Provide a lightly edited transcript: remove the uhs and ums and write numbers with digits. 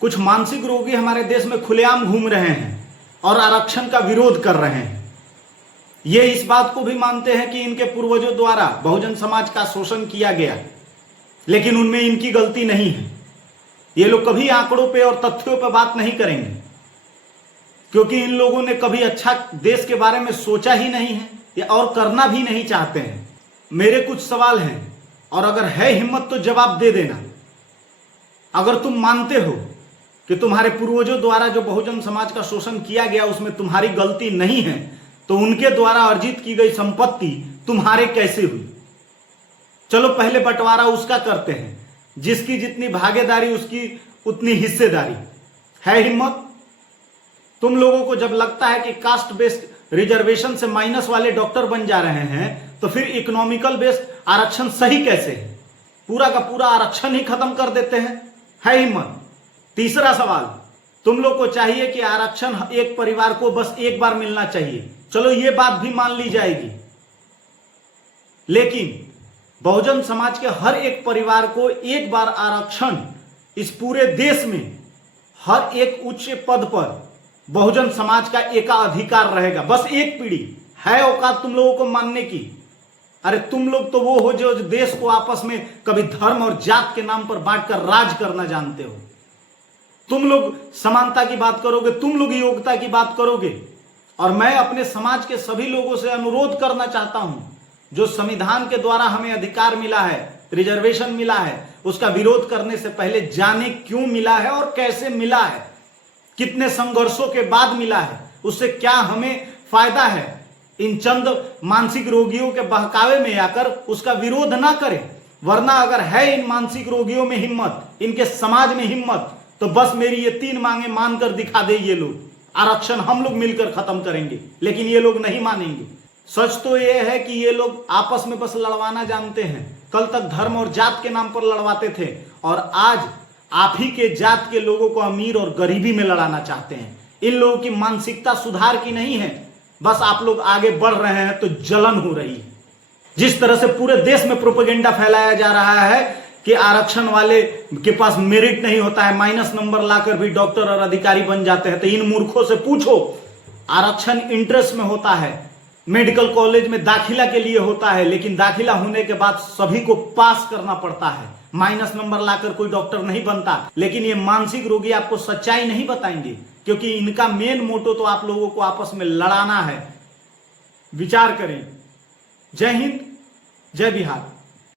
कुछ मानसिक रोगी हमारे देश में खुलेआम घूम रहे हैं और आरक्षण का विरोध कर रहे हैं। ये इस बात को भी मानते हैं कि इनके पूर्वजों द्वारा बहुजन समाज का शोषण किया गया, लेकिन उनमें इनकी गलती नहीं है। ये लोग कभी आंकड़ों पे और तथ्यों पे बात नहीं करेंगे, क्योंकि इन लोगों ने कभी अच्छा देश के बारे में सोचा ही नहीं है और करना भी नहीं चाहते हैं। मेरे कुछ सवाल हैं और अगर है हिम्मत तो जवाब दे देना। अगर तुम मानते हो कि तुम्हारे पूर्वजों द्वारा जो बहुजन समाज का शोषण किया गया उसमें तुम्हारी गलती नहीं है, तो उनके द्वारा अर्जित की गई संपत्ति तुम्हारे कैसे हुई? चलो पहले बंटवारा उसका करते हैं, जिसकी जितनी भागीदारी उसकी उतनी हिस्सेदारी। है हिम्मत? तुम लोगों को जब लगता है कि कास्ट बेस्ड रिजर्वेशन से माइनस वाले डॉक्टर बन जा रहे हैं, तो फिर इकोनॉमिकल बेस्ड आरक्षण सही कैसे है? पूरा का पूरा आरक्षण ही खत्म कर देते हैं। है हिम्मत? तीसरा सवाल, तुम लोग को चाहिए कि आरक्षण एक परिवार को बस एक बार मिलना चाहिए। चलो ये बात भी मान ली जाएगी, लेकिन बहुजन समाज के हर एक परिवार को एक बार आरक्षण इस पूरे देश में हर एक उच्च पद पर बहुजन समाज का एकाधिकार रहेगा। बस एक पीढ़ी है औकात तुम लोगों को मानने की? अरे तुम लोग तो वो हो जो देश को आपस में कभी धर्म और जात के नाम पर बांटकर राज करना जानते हो। तुम लोग समानता की बात करोगे, तुम लोग योग्यता की बात करोगे, और मैं अपने समाज के सभी लोगों से अनुरोध करना चाहता हूं, जो संविधान के द्वारा हमें अधिकार मिला है, रिजर्वेशन मिला है, उसका विरोध करने से पहले जाने क्यों मिला है और कैसे मिला है, कितने संघर्षों के बाद मिला है, उससे क्या हमें फायदा है। इन चंद मानसिक रोगियों के बहकावे में आकर उसका विरोध ना करें, वरना अगर है इन मानसिक रोगियों में हिम्मत, इनके समाज में हिम्मत, तो बस मेरी ये 3 मांगे मानकर दिखा दे ये लोग। आरक्षण हम लोग मिलकर खत्म करेंगे, लेकिन ये लोग नहीं मानेंगे। सच तो ये है कि ये लोग आपस में बस लड़वाना जानते हैं। कल तक धर्म और जात के नाम पर लड़वाते थे, और आज आप ही के जात के लोगों को अमीर और गरीबी में लड़ाना चाहते हैं। इन लोगों की मानसिकता सुधार की नहीं है, बस आप लोग आगे बढ़ रहे हैं तो जलन हो रही है। जिस तरह से पूरे देश में प्रोपेगेंडा फैलाया जा रहा है कि आरक्षण वाले के पास मेरिट नहीं होता है, माइनस नंबर लाकर भी डॉक्टर और अधिकारी बन जाते हैं, तो इन मूर्खों से पूछो, आरक्षण इंटरेस्ट में होता है, मेडिकल कॉलेज में दाखिला के लिए होता है, लेकिन दाखिला होने के बाद सभी को पास करना पड़ता है। माइनस नंबर लाकर कोई डॉक्टर नहीं बनता। लेकिन ये मानसिक रोगी आपको सच्चाई नहीं बताएंगे, क्योंकि इनका मेन मोटो तो आप लोगों को आपस में लड़ाना है। विचार करें। जय हिंद, जय बिहार।